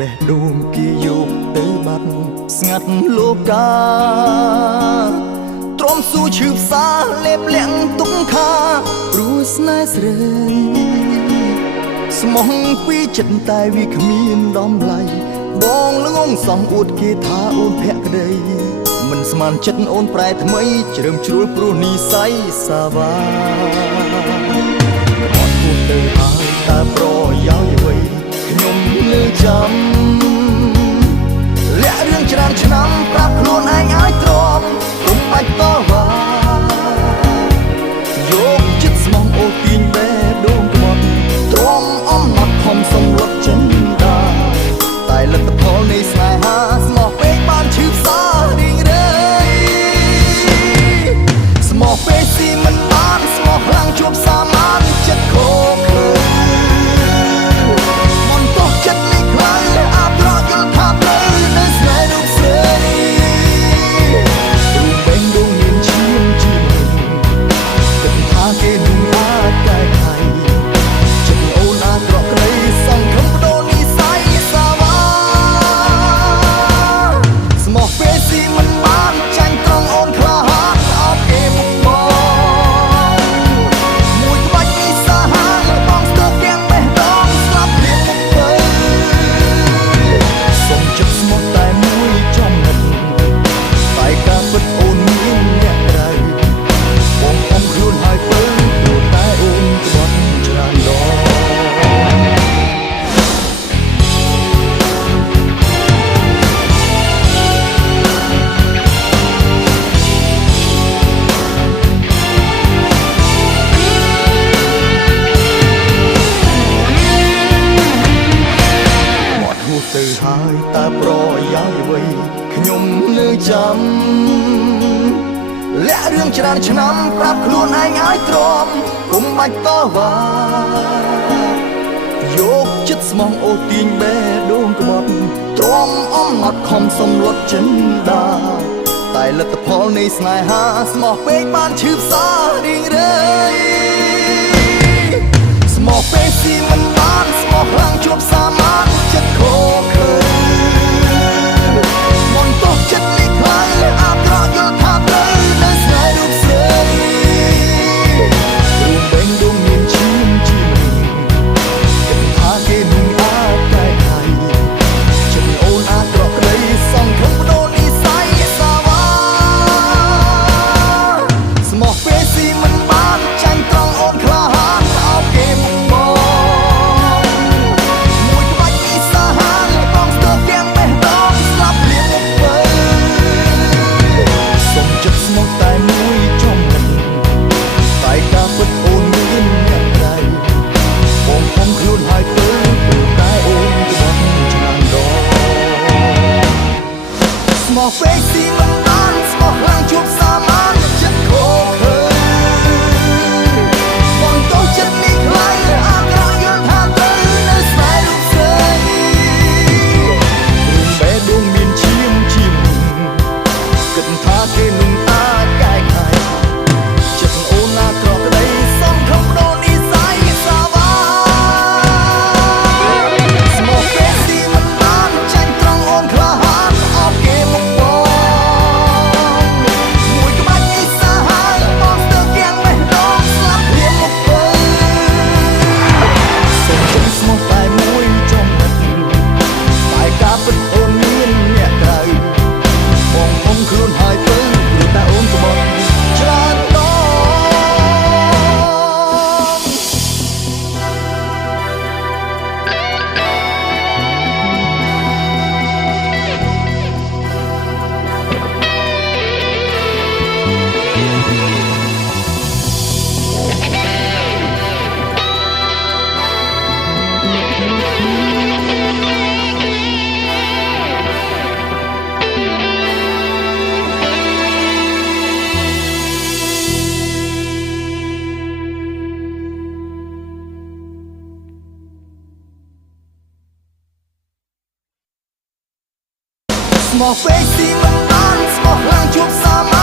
បេះដូងគេយកទៅបាត់ស្ងាត់លោកាទ្រាំស៊ូឈឺផ្សាលេបលាក់ទុកខាព្រោះស្នេហ៍ស្រីស្មោះពីចិត្តតែវាគ្មានតម្លៃបងល្ងងសំអួតគេថាអូនភក្តីមិនស្មានចិត្តអូនប្រែថ្មីជ្រើមជ្រួលព្រោះនិស័យសាវាអត់គួរទៅហើយតើប្រយោជន៍អ្វីខ្ញុំលើចាំលាក់រឿងច្រើនឆ្នាំប្រាប់ខ្លួនឯងឲ្យទ្រាំគុំបាច់តវ៉ាយកចិត្តស្មោះអូទាញបេះដូងក្បត់ទ្រាំអំណត់ខំសំលុតចិនដាតែលទ្ធផលនៃស្នេហាស្មោះពេកបានឈឺផ្សារីងរៃស្មោះពេកស៊ីមិនបានស្មោះខ្លាំងជួបសាមានចិត្តខកឃើញចិត្តនេះខ្លាំងអាប្រយល់ថាទៅនៅស្នេហ៍រូបស្រីរូបបេងដូងមានឈាមជាគិតថាគេនឹងអាចកែខៃចិត្តអូនអាក្រក់ក្តីសង្ឃឹមបដូរនិស័យសាវាស្មោះពេលស៊ីមិនបានចាញ់ត្រង់អូនក្លាហានអត់គេមុខបងមួយក្បាច់នេះសាហាវបងស្ទើរទាំងបេះដូងស្លាប់លៀងមុខទៅសុំចិត្តស្មោះតែមួយចំណិតតែការពិតអូនមានអ្នកក្រៅបងអមខ្លួនហើយពើព្រោះតែអូនក្បត់ច្រើនដងទៅហើយតើប្រយោជន៍អ្វីខ្ញុំលើចាំលាក់រឿងច្រើនឆ្នាំប្រាប់ខ្លួនឯងឲ្យទ្រាំគុំបាច់តវ៉ាយកចិត្តស្មោះអូទាញបេះដូងក្បត់ទ្រាំអំណត់ខំសំលុតចិនដាតែលទ្ធផលនៃស្នេហាស្មោះពេកបានឈឺផ្សារីងរៃស្មោះពេកស៊ីមិនបានស្មោះខ្លាំងជួបសាមានចិត្តខកឃើញមន្តទោះចិត្តនេះខ្លាំងអាក្រក់យល់ថាទៅនៅស្នេហ៍រូបស្រីរូបបេងដូងមានឈាមជាគិតថាគេនឹងអាចកែខៃចិត្តអូនអាក្រក់ក្តីសង្ឃឹមបដូរនិស័យសាវាស្មោះពេលស៊ីមិនបាន ស្មោះពេកស៊ីមិនបានស្មោះខ្លាំងជួបសាម